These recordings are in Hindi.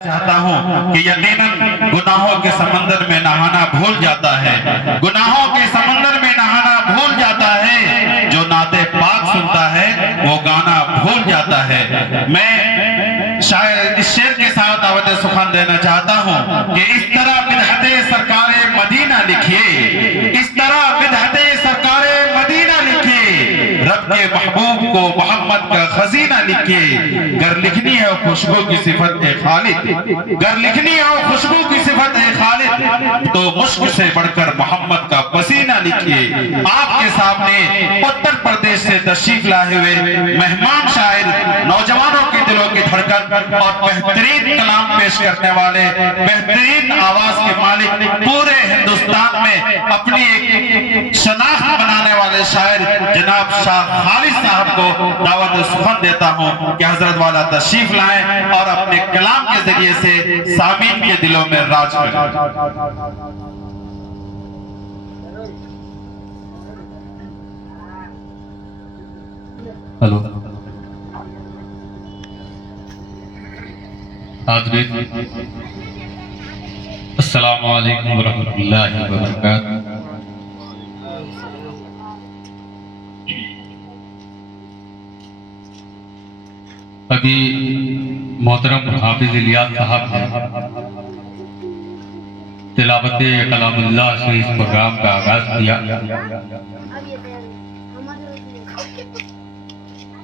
चाहता हूँ कि यकीनन गुनाहों के समंदर में नहाना भूल जाता है, गुनाहों के समंदर में नहाना भूल जाता है। जो नाते पाक सुनता है वो गाना भूल जाता है। मैं शायद इस शेर के साथ दावत सुखन देना चाहता हूँ कि इस तरह बिदअते सरकारे मदीना लिखिए, इस तरह बिदअते सरकारे मदीना लिखिए, रब के महबूब को मोहम्मद का खजीना लिखिए। गर लिखनी है खुशबू की सिफत है खालिद, गर लिखनी हो खुशबू की सिफत है खालिद, तो मुश्क से बढ़कर मोहम्मद का पसीना लिखिए। आपके सामने उत्तर प्रदेश से तशरीफ लाए हुए मेहमान शायर, नौजवानों के दिलों की धड़कन और बेहतरीन कलाम पेश करने वाले, बेहतरीन आवाज के मालिक, पूरे हिंदुस्तान में अपनी एक शनाख्त बनाने वाले शायर जनाब शाह खालिद साहब को दावत सुखन देता हूं कि हजरत वाला तशरीफ लाएं और अपने कलाम के जरिए से सामीन के दिलों में राज करें। हेलो हाज़रीन, अस्सलामु अलैकुम वरहमतुल्लाहि वबरकातुहू। अभी मोहतरम हाफिज इलियास साहब ने तिलावत कलामुल्लाह से इस प्रोग्राम का आगाज किया।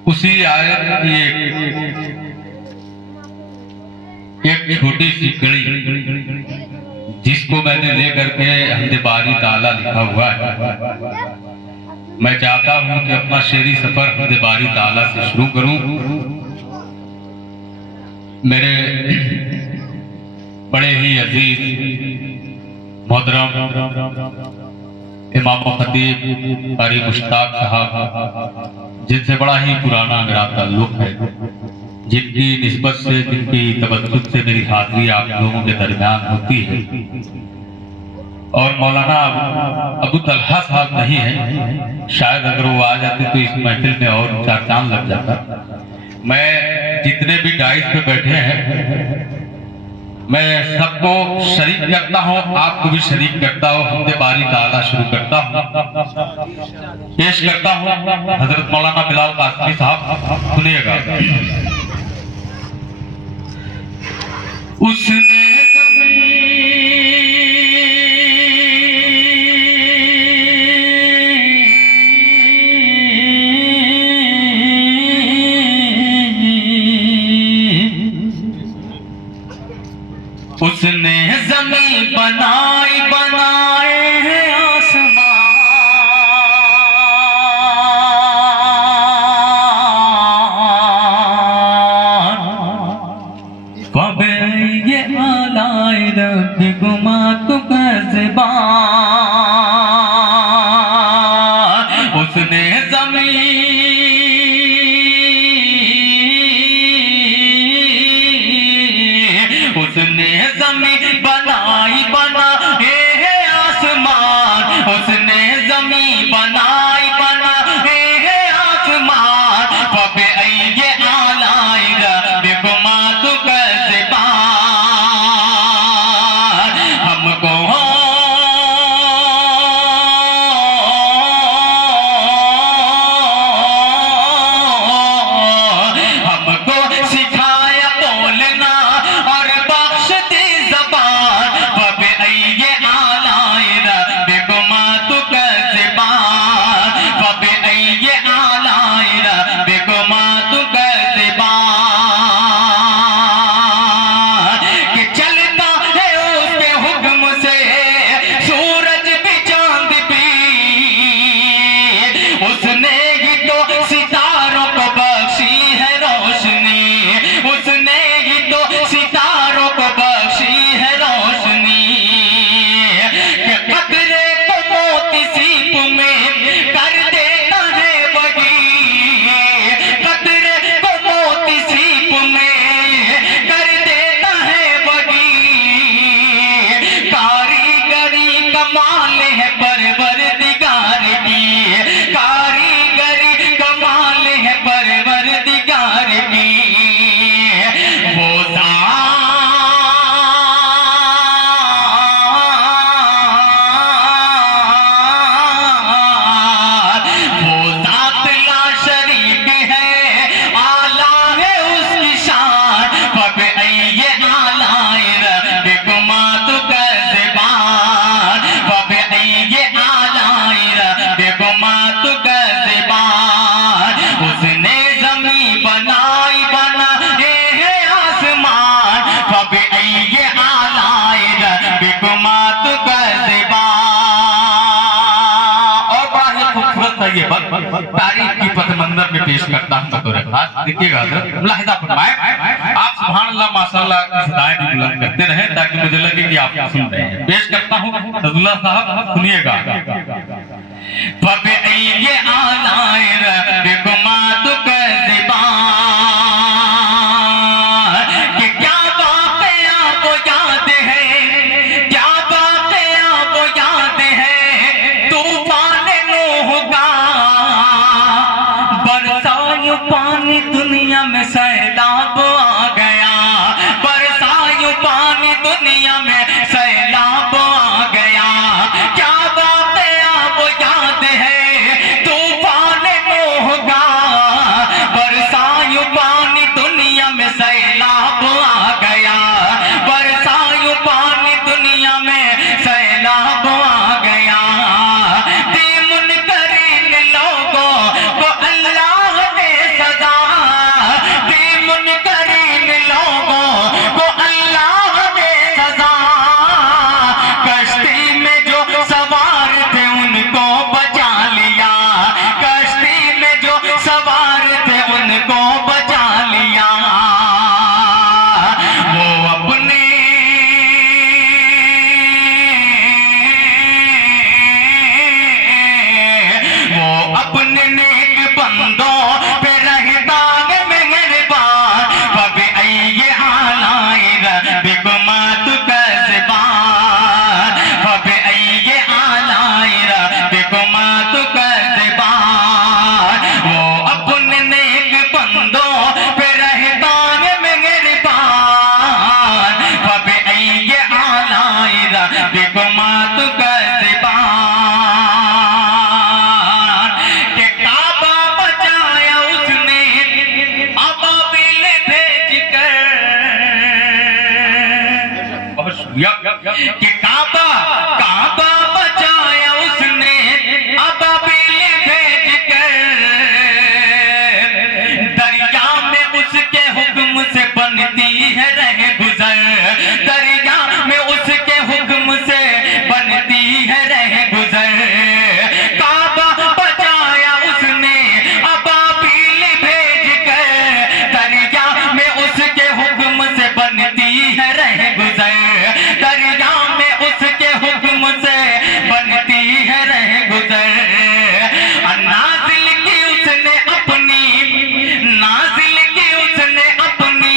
उसी आयत की एक छोटी सी कड़ी जिसको मैंने लेकर के हमदे बारी ताला लिखा हुआ है, मैं चाहता हूं कि अपना शेरी सफर हमदे बारी ताला से शुरू करूं। मेरे बड़े ही अजीज मोहतरम इमाम खतीब कारी मुश्ताक साहब, जिनसे बड़ा ही पुराना मेरा ताल्लुक है, जिनकी निस्बत से, जिनकी तबस्सुत से मेरी हाजिरी आप लोगों के दरमियान होती है। और मौलाना अबू तलहा साहब नहीं है, शायद अगर वो आ जाते तो इस महफिल में और चार चांद लग जाता। मैं जितने भी डाइस पे बैठे हैं, मैं सबको शरीक करता हूँ, आपको भी शरीक करता हूँ। हमदे बारी ताला शुरू करता हूँ, पेश करता हूँ हजरत मौलाना बिलाल कासमी साहब, सुनिएगा। उसने उसने ज़मीन बनाई, बनाए हैं आसमान, कबे ये आलाए रब गुमा तो ज़बान। उसने उसने ज़मीन बनाई, बनाए हैं आसमान, उसने ज़मीन बनाई, बनाए हैं आसमान, कबे ये आलाएगा बेगुमा तो ज़बान। हमको सिखाया बोलना और बख्श दी ज़बान, तारीफ की पथमंजर में पेश करता हूं बतौर खास। देखिएगा हज़रत मुलाहिजा फरमाए, आप सुभान अल्लाह माशाअल्लाह की सदाएं भी बुलंद करते रहें ताकि मुझे लगे कि आप सुन रहे हैं। पेश करता हूं अब्दुल्ला साहब, सुनिएगा। फबअय्यि आलाए रब्बिकुमा तुकज़्ज़िबान, कि क्या वाक़या वो याद है, क्या वाक़या वो याद है, तूफान नूह का बरसायूं पानी दुनिया में सैलाब आ गया, बरसायूं पानी दुनिया में सैलाब आ गया। क्या वाक़या वो याद है, तूफान नूह का बरसायूं पानी दुनिया में सैलाब आ गया, बरसायूं पानी दुनिया में सैलाब आ गया। मुनकरीन लोगों को अल्लाह ने सजा, मुनकरीन लोगों को अल्लाह ने सजा। कश्ती में जो सवार थे उनको बचा लिया, कश्ती में जो सवार थे उनको बचा लिया। वो अपने नेक बंदों पे रहता है मेहरबान। फबअय्यि आलाए रब्बिकुमा तुकज़्ज़िबान, फबअय्यि आलाए रब्बिकुमा तुकज़्ज़िबान। वो अपने नेक बंदों पे रहता है मेहरबान। फबअय्यि आलाए रब्बिकुमा तुकज़्ज़िबान। कि काबा बचाया उसने अबाबिल भेज कर, दरिया में उसके हुक्म से बनती है रह गुजर, दरिया में उसके हुक्म से बनती है रह गुजर। काबा बचाया उसने अबाबिल भेज कर, दरिया में उसके हुक्म से बनती है रह गुजर, दरिया में उसके हुक्म से बनती है रह गुजर। नाज़िल की उसने अपनी, नाज़िल की उसने अपनी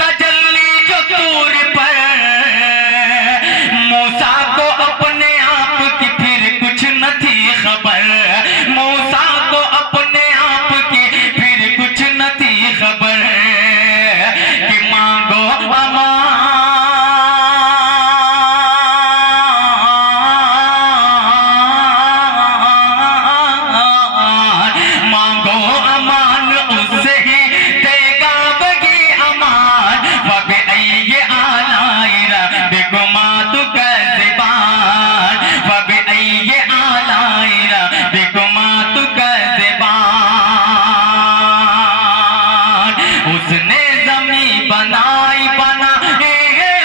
तजल्ली जो तूर पर, मूसा को अपने आप की फिर कुछ न थी खबर, मूसा को अपने आप की फिर कुछ न थी खबर। कि मांगो अमान, उसने जमीन बनाई बना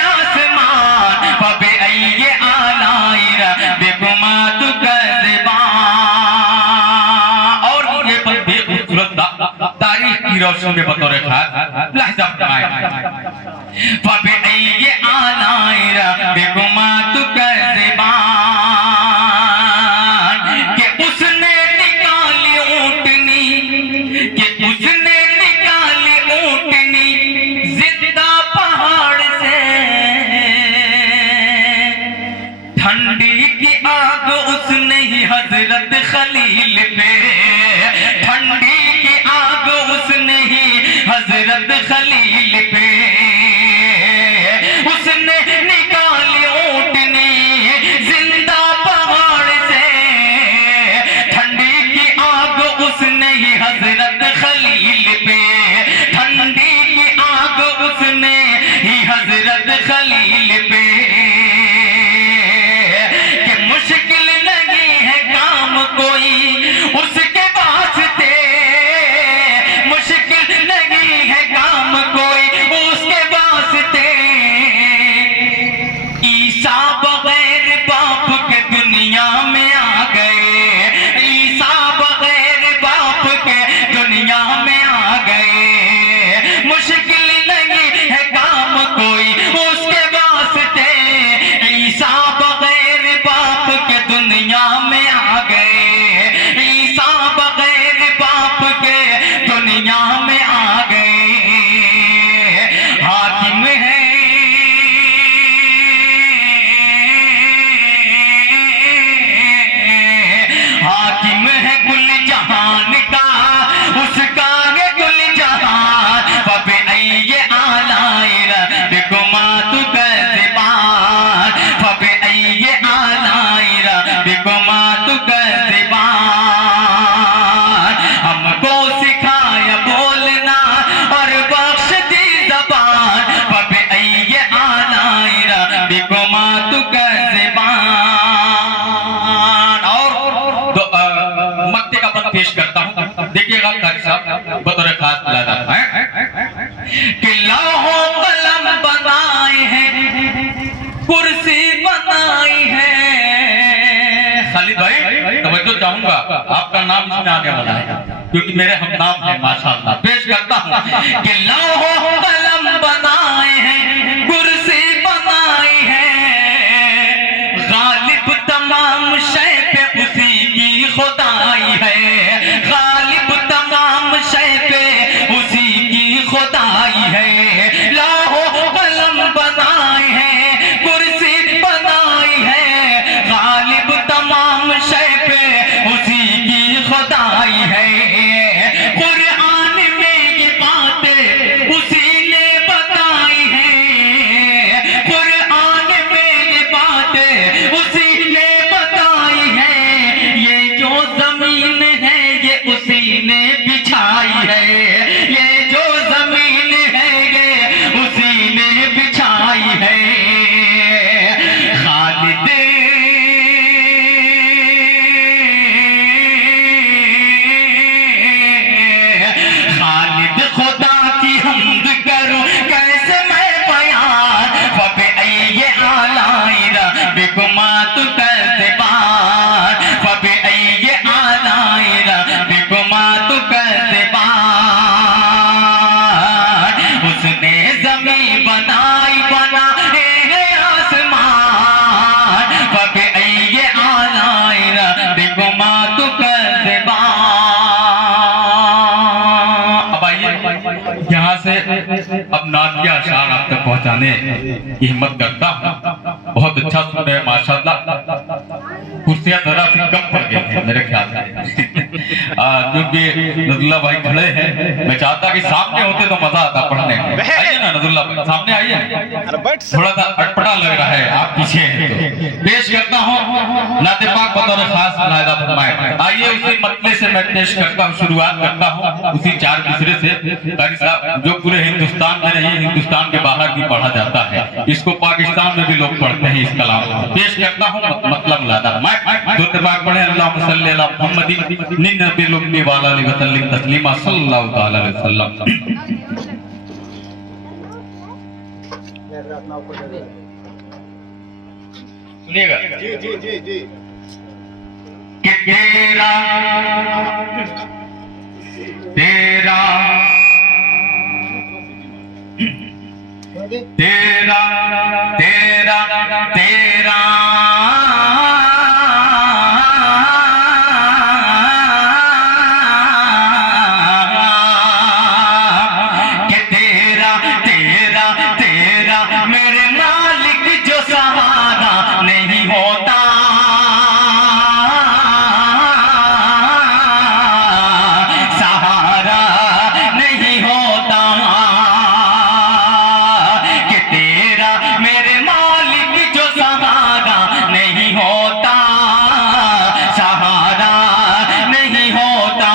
आसमान। फबअय्यि आलाए रब्बिकुमा तुकज़्ज़िबान। और ये खूबसूरत तारीख की रोशनी में बतौर खास लहजा फरमाए। फबअय्यि आलाए रब्बिकुमा तुकज़्ज़िबान, कि उसने निकाली ऊँटनी, कि उसने निकाली ऊँटनी जिंदा पहाड़ से, ठंडी की आग उसने ही हजरत खलील पे, ठंडी की आग उसने ही हजरत खलील पे, उसने निकाली ऊँटनी जिंदा पहाड़ से, ठंडी की आग उसने ही हजरत खलील पे, ठंडी की आग उसने ही हजरत खलील पे। कि मुश्किल नहीं है काम कोई उसके वास्ते, मुश्किल नहीं है काम कोई उसके वास्ते। ईसा बगैर बाप के दुनिया में आ गए, ईसा बगैर देखिएगा कारी साहब बतौर खास लादा कि लाहो कलम बनाए हैं, कुर्सी बनाई है। खालिद भाई तवज्जो चाहूंगा, आपका नाम इसमें आने वाला है क्योंकि मेरे हम नाम है माशाअल्लाह। पेश करता हूं कि लाहो कलम बनाए हैं, कुर्सी बनाई है, गालिब तमाम शय पे उसी की खुदाई है, गालिब तमाम शय पे उसी की खुदाई है। लाहो कलम बनाए हैं, कुर्सी बनाई है, गालिब तमाम शय पे उसी की खुदाई है। कुरान में ये बातें उसी ने बताई है, कुरान में ये बातें उसी ने बताई है। ये जो जमीन है ये उसी ने बिछाई है, ये जो जमीन है ये उसी ने बिछाई है। खालिद खालिद खुदा की हम्द करूं कैसे मैं बयान, फबे ये आलाइरा बिकुमा तू कैसे बार, फबे ये आलाइरा बिकुमा तू कैसे बार। उसने जमीन बनाई बनाए है आसमान, फबे ये आलाइरा बिकुमा तू कैसे बार। अब आइए यहाँ से अब नातिया अशार आप तक पहुँचाने की हिम्मत करता हूँ। बहुत अच्छा सुन रहे हैं माशाअल्लाह। कुर्सियां जरा सी कम पड़ गई हैं मेरे ख्याल से क्योंकि नजरुल्लाह भाई खड़े हैं। मैं चाहता कि सामने होते तो मजा आता पढ़ने में। आइए ना नजरुल्लाह भाई सामने आइए, थोड़ा सा अटपटा लग रहा है, आप पीछे हैं तो पेश करता हूँ नाते पाक बतौर खास मुलाहिजा फरमाए। आइए उसी मतले से मैं पेश करता हूँ, शुरुआत करता हूँ उसी चार मिसरे से कारी साहब, जो पूरे हिंदुस्तान में नहीं हिंदुस्तान के बाहर भी पढ़ा जाता है। इसको पाकिस्तान में भी लोग पढ़ते हैं इस कलाम को। पेश करता हूँ मतलब लादा मैं दो तबाक पढ़े अल्लाहुम्मा सल्ली अला मुहम्मदिन निन्नबी लुम्मी वाला अलैहि वसल्लम तस्लीमा सल्लल्लाहु तआला अलैहि वसल्लम। सुनिएगा जी जी जी जी कि तेरा तेरा तेरा तेरा तेरा कि तेरा तेरा तेरा मेरे मालिक जो सहारा नहीं होता, सहारा नहीं होता। कि तेरा मेरे मालिक जो सहारा नहीं होता, सहारा नहीं होता।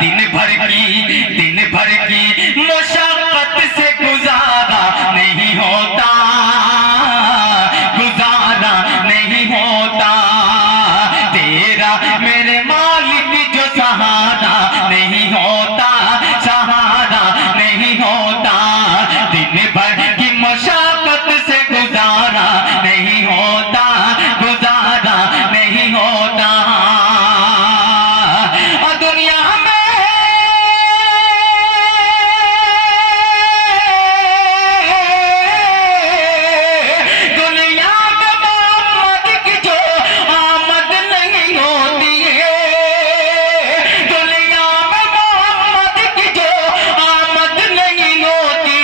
दिन भर की मुशक्कत से गुजारा नहीं होता, गुजारा नहीं होता। तेरा मेरे मालिक जो सहारा नहीं होता, सहारा नहीं होता। दिन भर की मुशक्कत से गुजारा नहीं होता, गुजारा नहीं होता। और दुनिया में मोहम्मद की जो आमद नहीं होती है, दुनिया में मोहम्मद की जो आमद नहीं होती।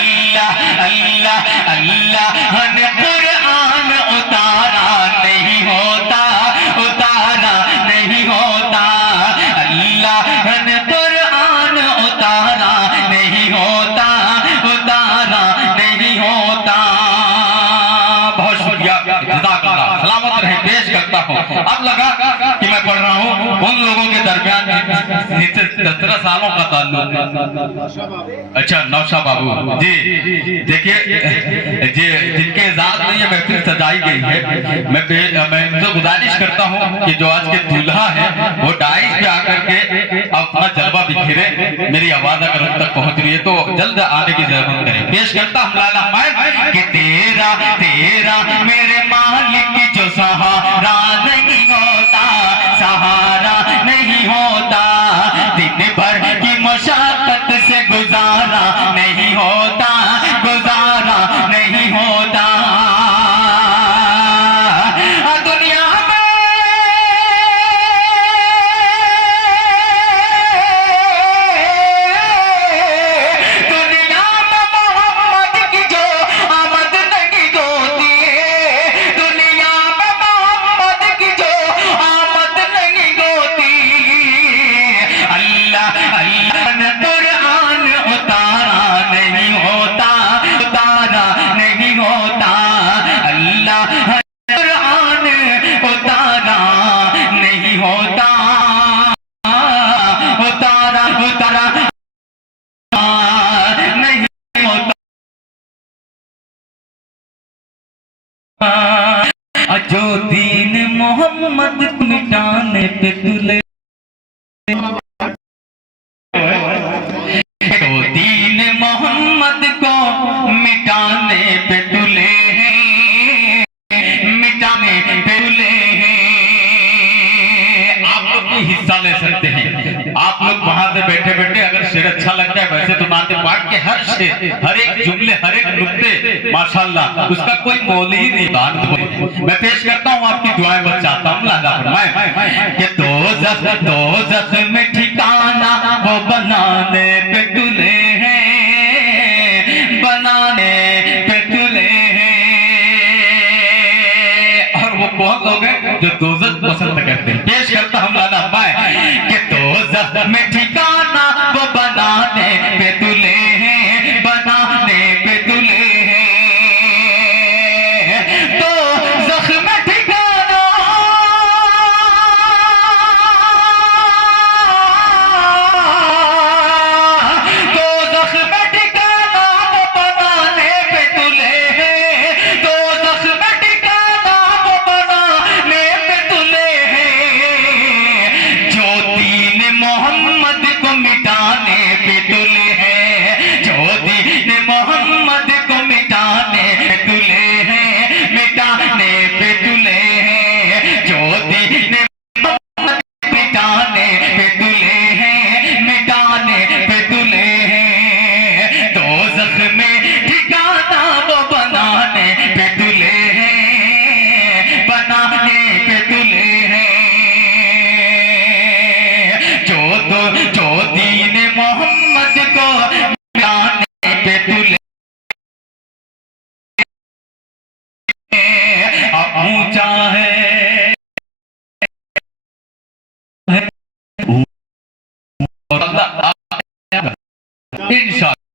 अल्लाह अल्लाह अल्लाह ने कुरान उतारा नहीं होता, उतारा नहीं होता। अल्लाह ने कुरान उतारा नहीं होता, उतारा नहीं होता। बहुत शुक्रिया, जज़ाकल्लाह, सलामत रहे। पेश करता हूँ अब लगा कि मैं पढ़ रहा हूँ उन लोगों के दरमियान जिनसे 17 सालों का ताल्लुक है। अच्छा नौशा बाबू जी, देखिए जिनके इजाज़त नहीं ये महफिल सजाई गई है, मैं इनसे गुजारिश करता हूँ कि जो आज के दूल्हा है वो डाइस पे आकर के अपना जलवा बिखेरे। मेरी आवाज अगर उन तक पहुंच रही है तो जल्द आने की जरूरत करें। पेश करता हूँ लाला मैं कि तेरा तेरा मेरे मालिक जो सहारा नहीं होता, सहारा नहीं होता, दिन भर की मशक्कत से गुजारा नहीं होता, गुजारा नहीं होता। दुनिया में मोहम्मद की जो आमद नहीं होती है, दुनिया में मोहम्मद की जो आमद नहीं होती। अल्लाह अल्लाह ने कुरान उतारा नहीं होता, उतारा नहीं होता। अल्लाह कुरान उतारा नहीं होता, उतारा उतारा नहीं होता। जो दीन मोहम्मद मिटाने पे तुले, तो दीन मोहम्मद को मिटाने पे तुले हैं, मिटाने पे तुले हैं। आप लोग भी हिस्सा ले सकते हैं। आप लोग वहां से बैठे बैठे अगर शेर अच्छा लगता है, वैसे तो नाते पाक के हर शेर, हर एक जुमले, हर एक नुक्ते माशाल्लाह उसका कोई मोल ही नहीं। मैं पेश करता हूँ, आपकी दुआएं बचाता हूँ। लाला फरमाए कि दोज़ख में ठिकाना वो बनाने पे तुले हैं, बनाने पे तुले हैं। और वो कौन लोग हैं जो दोज़ख पसंद करते हैं? पेश करता हूँ लाला मैं कि दोज़ख में ठिकाना वो बनाने पे तुले हैं, बनाने पे तुले हैं। दोज़ख में ठिकाना, दोज़ख में ठिकाना वो बनाने पे तुले हैं, दोज़ख में ठिकाना वो बनाने पे तुले हैं। जो दीन मोहम्मद को मिटाने पे तुले हैं, जो दीन मोहम्मद को मिटाने पे तुले हैं, मिटाने पे तुले हैं। जो दीन मोहम्मद मिटाने पे तुले हैं, मिटाने पे तुले हैं। दोज़ख में ठिकाना वो बनाने पे तुले हैं, बनाने पे तुले हैं। जो दीन मोहम्मद को मिटाने पे तुले ऊंचा है, इंशाअल्लाह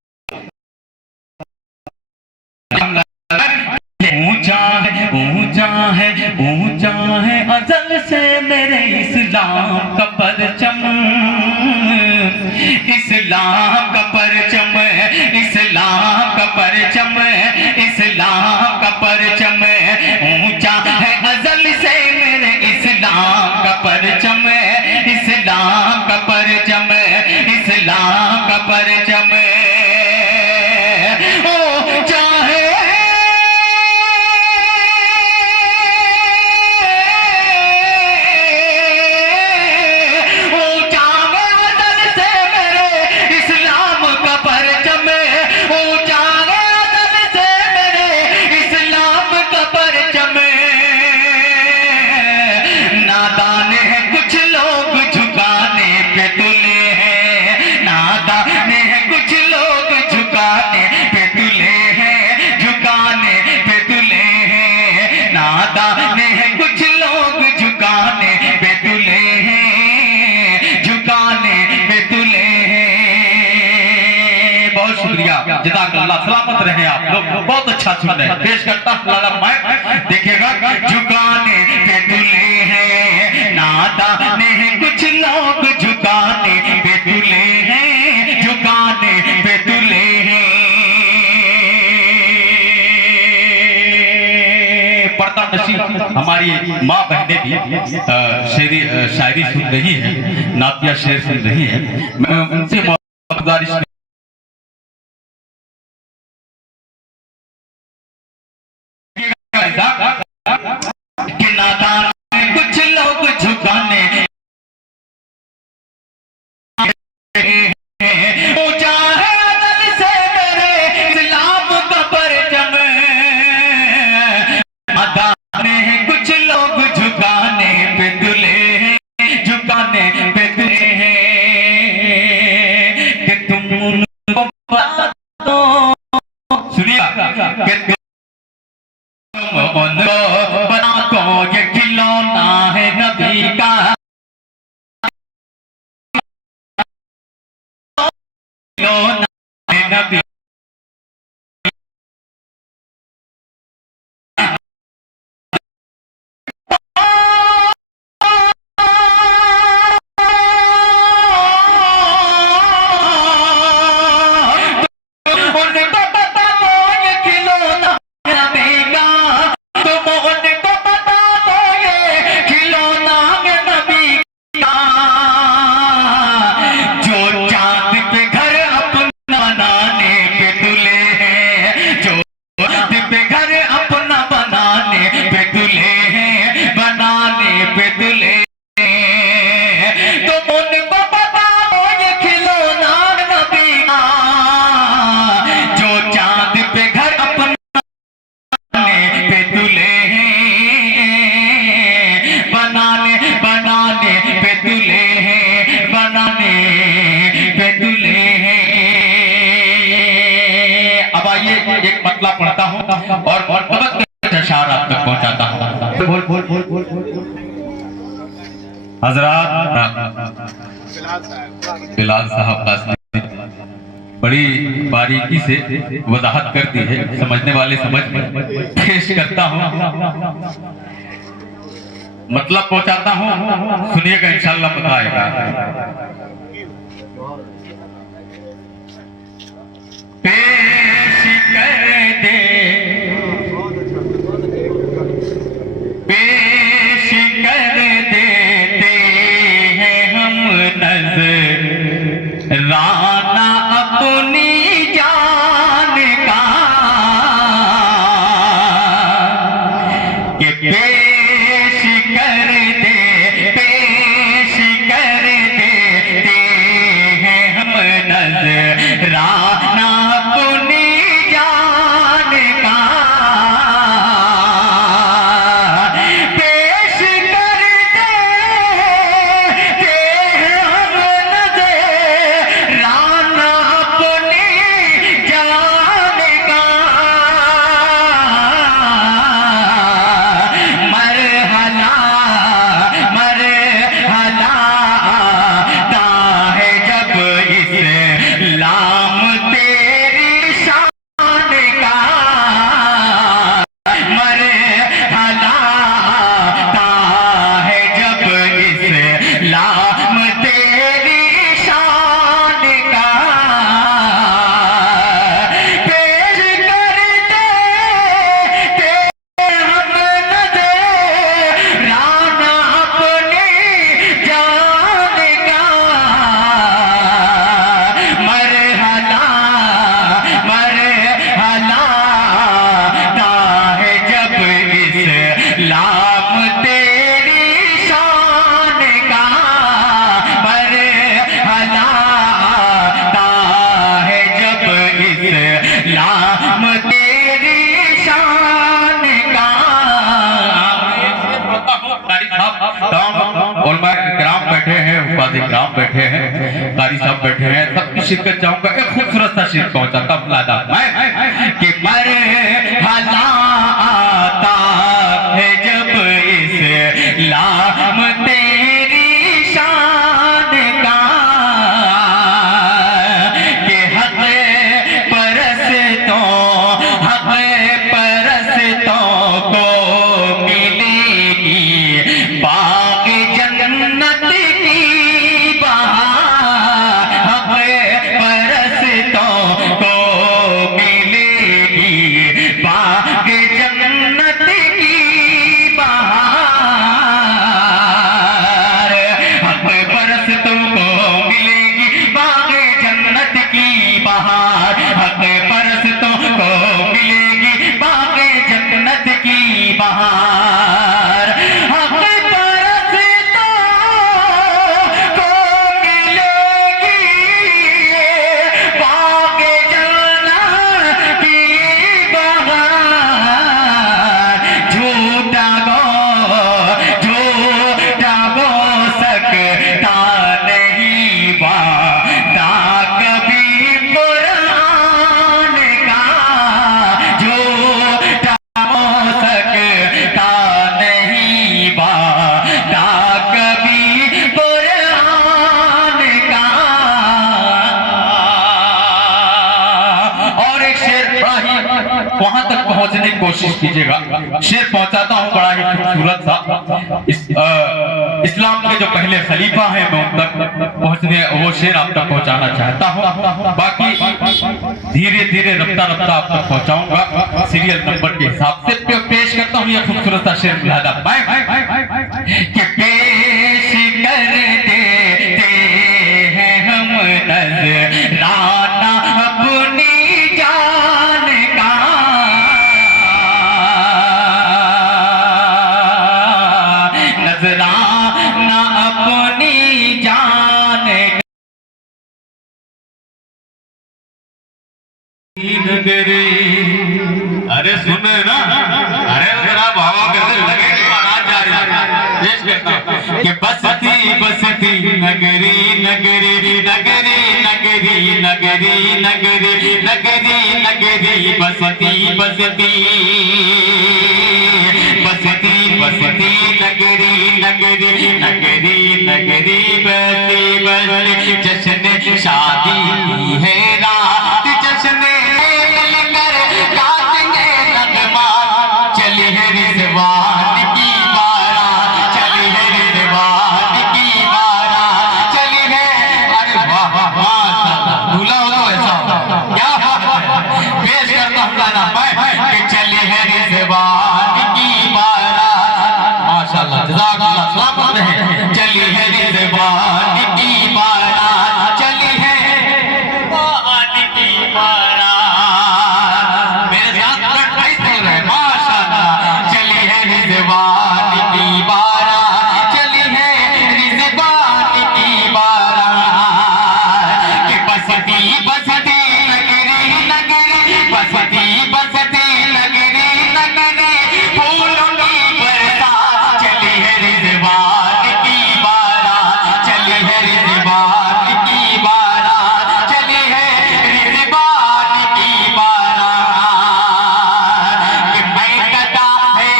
ऊंचा है, ऊंचा है, ऊंचा है अज़ल से मेरे इस्लाम का परचम, इस्लाम का परचम, इस्लाम का परचम, इस्लाम का परचम। ऊंचा है अज़ल से मेरे इस्लाम का परचम, इस्लाम का परचम, इस्लाम का परचम। ऊंचा है, ऊंचा है अज़ल से मेरे इस्लाम का परचम, ऊंचा है अज़ल से मेरे इस्लाम का परचम। नादान है कुछ लोग झुकाने पे तुले हैं, नादान है कुछ लोग झुकाने पे तुले हैं, झुकाने पे तुले हैं। नादान है कुछ लोग झुकाने पे तुले हैं, झुकाने पे तुले हैं। बहुत शुक्रिया, जज़ाकल्लाह, सलामत रहे आप लोग, बहुत अच्छा सुन रहे हैं। पेश करता हूँ लाला मैं, देखिएगा। झुकाने पे तुले हैं, नादान है कुछ लोग झुकाने पे तुले हैं, झुकाने पे तुले हैं। नसीब हमारी माँ बहनें भी शायरी सुन रही है, नातिया शेर सुन रही है, मैं उनसे गुजारिश कि नादान कुछ लोग झुकाने ऊंचा है अदल से मेरे इस्लाम का परचम, अदाने कुछ लोग झुकाने पे तुले हैं, झुकाने पे तुले हैं कि तुम उनको बता दो, सुनिए कि तुम उनको बता दो ये खिलौना है नबी का, खिलौना है नबी उनको बता दो ये खिलौना है नबी का, तुम उनको बता दो ये खिलौना है नबी का, जो चांद पे घर अपना बनाने पे तुले हैं, जो चांद पे घर अपना बनाने पे तुले हैं, बनाने पे तुले हैं, तुम उनको बता दो ये खिलौना है नबी का, जो चांद पे घर अपना बनाने पे तुले हैं, बनाने बनाने पे तुले हैं, बनाने पे तुले हैं। अब आइए एक मतलब पढ़ता हूँ और मोहब्बत के अशार आप तक पहुँचाता हूँ। बोल बोल बोल बोल बोल हजरात, बिलाल साहब का बड़ी बारीकी से वजाहत कर दी है, समझने वाले समझ पेश करता हूँ, मतलब पहुंचाता हूँ, सुनिएगा इंशाल्लाह मजा आएगा। पेश कर दे, पेश कर देते हैं हम नजराना अपनी जान का, कि पेश कर दे, पेश कर देते हैं हम नजराना अपनी जान का, पेश कर देते हैं हम नजराना अपनी जान का, मरहला मरहला आता है जब इस्लाम तेरी शान का, मरहला आता है जब इस्लाम तेरी शान का, पेश कर देते हम नजराना अपनी जान का, मरहला मरहला आता है जब इस्लाम तेरी शान का, मरहला आता है जब इस्लाम तेरी शान का। ग्राम बैठे हैं, उपाधि ग्राम बैठे हैं, कारी साहब बैठे हैं, सबकी शिरकत चाहूंगा, एक खूबसूरत सा शेर पहुंचाता हूं कि मरहला आता है जब इस्लाम तेरी शान का, कि हक परस्तों को मिलेगी बाग जन्नत की बहार, हक परस्तों को मिलेगी शेर बड़ा ही वहां तक पहुंचने की कोशिश कीजिएगा। शेर पहुंचाता हूं बड़ा ही खूबसूरत सा। इस्लाम के जो पहले खलीफा हैं मैं उन तक पहुंचने वो शेर आप तक पहुंचाना चाहता हूं। बाकी धीरे धीरे रफ्ता रफ्ता आप तक पहुंचाऊंगा सीरियल नंबर के हिसाब से। पेश करता हूं यह खूबसूरत सा शेर मिलादा कि पेश कर देते हैं हम नजराना अपनी जान का, नजराना अपनी जान नगरे। अरे सुन ना, अरे जरा बाबा कैसे लगे कि महाराज जा रहे कि बसती बसती नगरी नगरी नगरी नगरी नगरी नगरी नगरी नगरी बसती बसती बसती बसती नगरी नगरी नगरी नगरी बसती बसती जश्न शादी की है रात, जश्न चली है रिजवान की बारात, चली है रिजवान की बारात, चली है। अरे वाह माशाअल्लाह, भूला हो तो ऐसा क्या पेश करता हूं गाना मैं कि चली है रिजवान की बारात। माशाअल्लाह जज़ाकल्लाह, सलामत रहे। चली है रिजवान की बारात, चली है रिजवान की बारात। रिजवान की बारात, चली है रिजवान की बारात कि बसती बसती नगरी नगरी बसती बसती नगरी नगरी फूलों की बरसात, चली है रिजवान की बारात, चली है रिजवान की बारात, चली है रिजवान की बारात कि मैं कदा है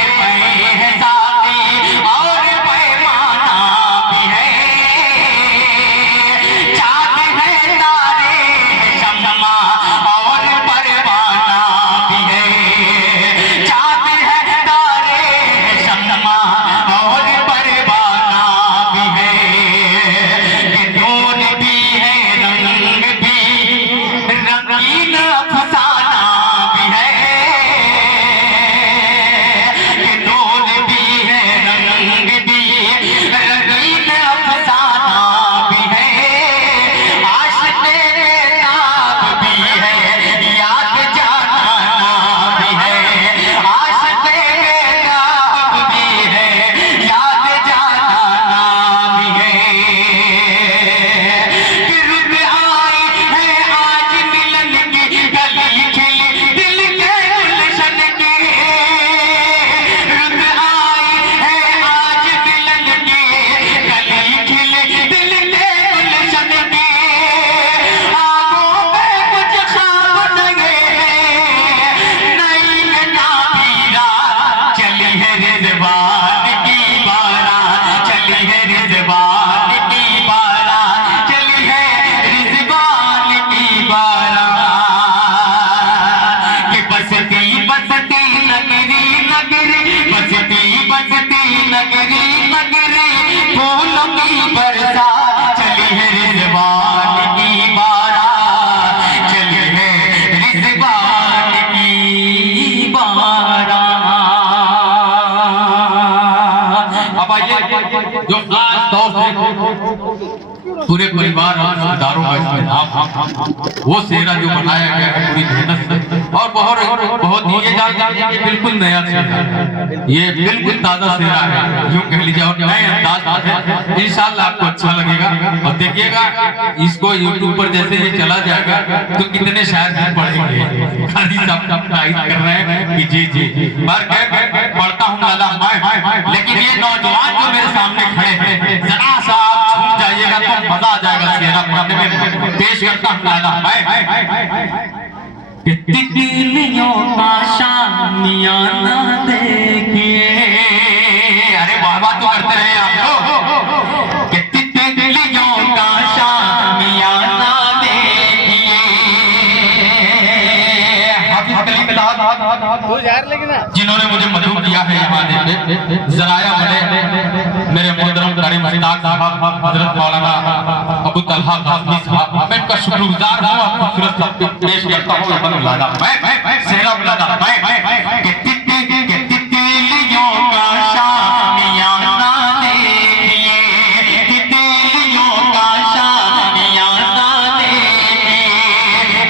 साथी और पैमाना भी है, चाँद है तारे शम्मा और परवाना भी है, चाँद है तारे शम्मा और परवाना भी है कि नूर भी है रंग भी रंगीन अफसाना भी है कि नूर भी है रंग भी रंगीन अफसाना भी है, आशिक़ बेताब भी है याद जाना भी है, आशिक़ बेताब भी है याद जाना भी है कि रुत आई है आज मिलन की गली खिली दिल के गुलशन की, रुत आई है आज मिलन की गली खिली दिल के गुलशन की, आंखों में कुछ ख्वाब लगे नई ताबीरा, चली है रिजवान की बारात, चली है रिजवान की बारात, चली है रिजवान की बारात कि बसती बसती नगरी नगरी बसती बसती नगरी नगरी फूलों की बरसात, चली है रिजवान की बारात, चली है रिजवान की बारात। अब आइए जो खास तौर से पूरे परिवार और रिश्तेदारों का इसमें नाम वो सेहरा जो बनाया गया है पूरी मेहनत से और बहुत ये जान बिल्कुल नया सेहरा, ये बिल्कुल ताजा सेहरा है यूं कह लीजिए और नए अंदाज में इंशाल्लाह आपको अच्छा लगेगा। और देखिएगा इसको यूट्यूब पर जैसे ये चला जाएगा तो कितने शायर भी पढ़ेंगे, खाली सब तारीफ कर रहे हैं कि जी जी बार पढ़ता हूँ गाना मैं, लेकिन ये नौजवान जो मेरे सामने खड़े हैं जरा सा आप छूट जाइएगा तो मजा आ जाएगा सेहरा पढ़ने में। पेश करता हूँ गाना मैं कि तितलियों का शामियाना देखिए, अरे वाह वाह तो करते रहे आप लोग कि तितलियों का शामियाना देखिए, जिन्होंने मुझे मधु किया है यहाँ पे जराया बने मेरे मोहतरम कारी मुश्ताक साहब हजरत मौलाना अबू तलहा काज़मी साहब, मैं इनका शुक्रगुजार हूँ। आप खूबसूरत सबको पेश करता हूँ अपन लादा मैं सेहरा बुलादा मैं कि तितलियों का शामियाना देखिए, तितलियों का शामियाना देखिए,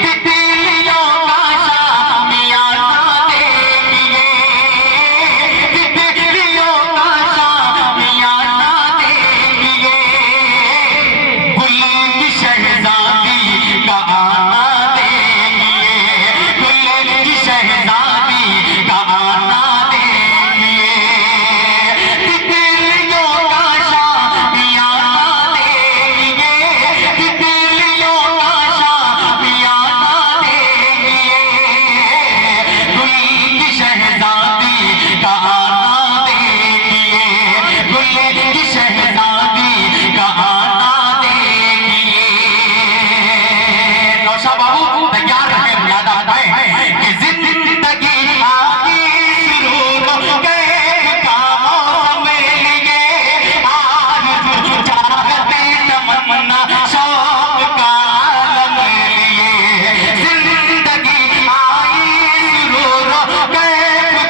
तितलियों का शामियाना देखिए, तितलियों का शामियाना देखिए, गुल की शहजादी का आना देखिए, गुल की शहजादी का आना देखिए, तितलियों का शामियाना देखिए, तितलियों का शामियाना देखिए, गुल की शहजादी का आना देखिए, गुल की शहजादी का आना देखिए। नौशा बाबू तैयार रहे बुलादा है कि जिंदगी आगे शुरू के कामों में लिए आरज़ू चाहते तमन्ना शौक का आलम लिए, जिंदगी आई शुरू के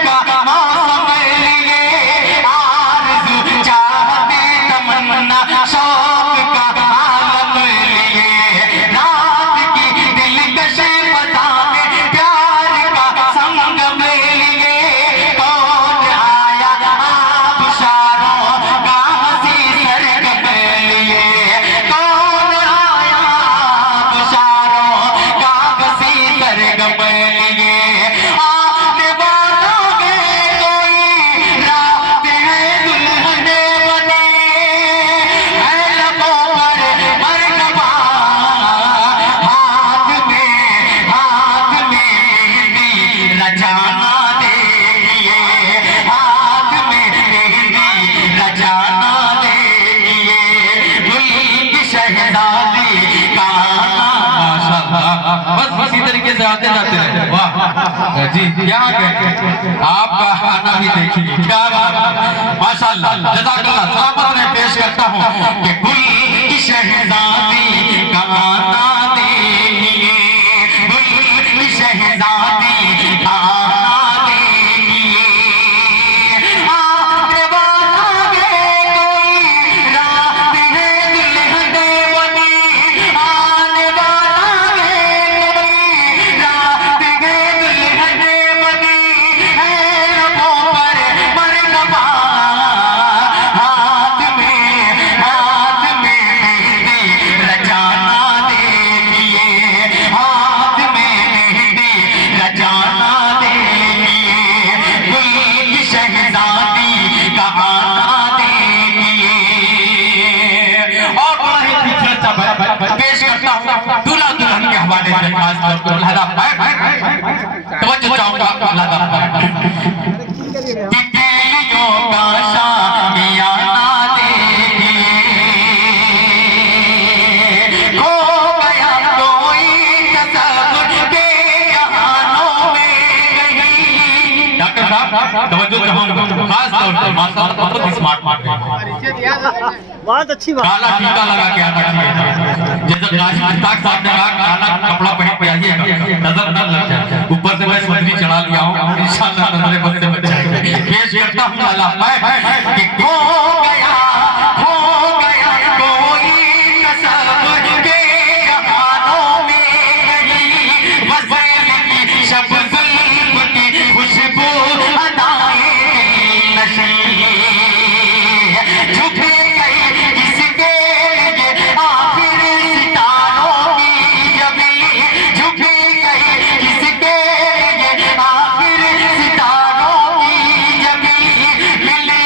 कामों में लिए आरज़ू चाहते तमन्ना शौक का आलम लिए, रात की दिलकश फसाने प्यार का संगम लिए, कौन आया आबशारों का हंसी सरगम लिए, कौन आया आबशारों का हंसी सरगम लिए, आने वाला है कोई रात है दुल्हने बने, है लबों पर मरहबा, हाथ में मेहंदी रचाना देखिए, हाथ में मेहंदी रचाना देखिए, गुल की शहजादी का माशाअल्लाह। बस इसी तरीके से आते जाते रहे। वाह जी, क्या गए आपका आना भी देखिए, क्या बात है, माशाअल्लाह जज़ाकल्लाह। सलामत में पेश करता हूँ कि गुल की शहजादी का आना देखिए, गुल की शहजादी का आना देखिए, आने वाला है कोई रात है दुल्हने बनी, आने वाला है कोई रात है दुल्हने बनी, है लबों पर मरहबा, हाथ में मेहंदी रचाना देखिए, हाथ में मेहंदी रचाना देखिए, गुल की शहजादी का आना देखिए। और बड़ा ही खूबसूरत सा पेश करता हूँ दूल्हा दुल्हन के हवाले से, खास तौर पर लहदा तवज्जो चाहूंगा लहदा तितलियों का शामियाना देखिए, खो गया कोई तसव्वुर के जहानों में कहीं। डॉक्टर साहब तवज्जो चाहूंगा खास तौर पर, माशाअल्लाह बहुत स्मार्ट बहुत अच्छी बात। काला टीका लगा के आना चाहिए, जैसे गाजी मुश्ताक साहब ने कहा काला कपड़ा पहन के आइए नजर न लग जाए, ऊपर से मैं सुंदरी चढ़ा लिया हूँ, इंशाअल्लाह नजरें बद से बच जाएंगे। पेश करता हूँ अल्लाह मैं कि खो गया कोई तसव्वुर के जहानों में कहीं, वज़ल की शब ज़ुल्फ़ की खुशबू अदाए नशीं, झुके गए किसके लिए आखिर सितारों की जबीं, झुके गए किसके लिए आखिर सितारों की जबीं, मिले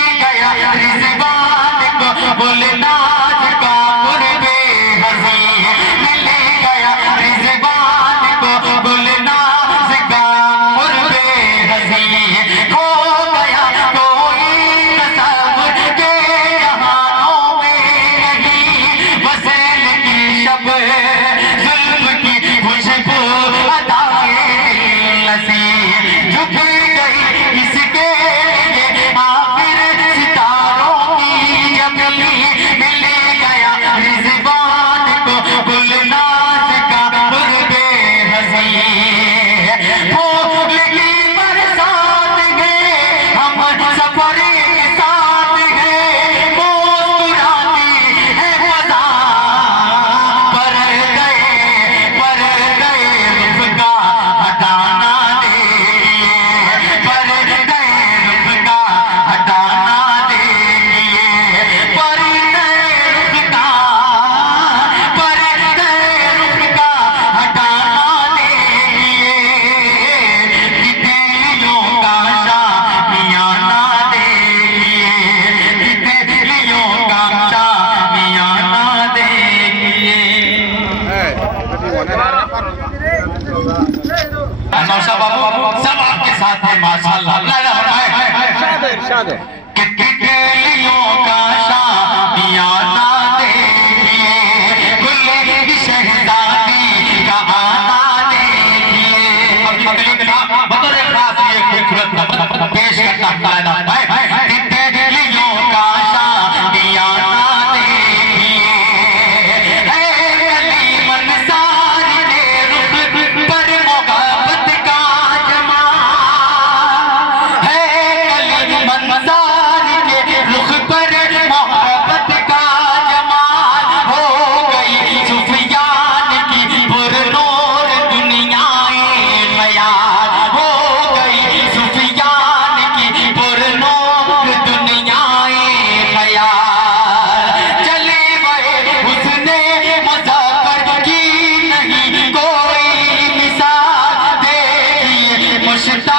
बाबू सब आपके साथ है माशाल्लाह। लैला फरमाए इरशाद है कि केलियों का शादियां ना देखिए, गुल शहजादी का आना देखिए। अब ये कलीम का बतौर खास ये खूबसूरत पेश करता है लैला फरमाए कि केलियों का शादियां ना देखिए, मुश्ताक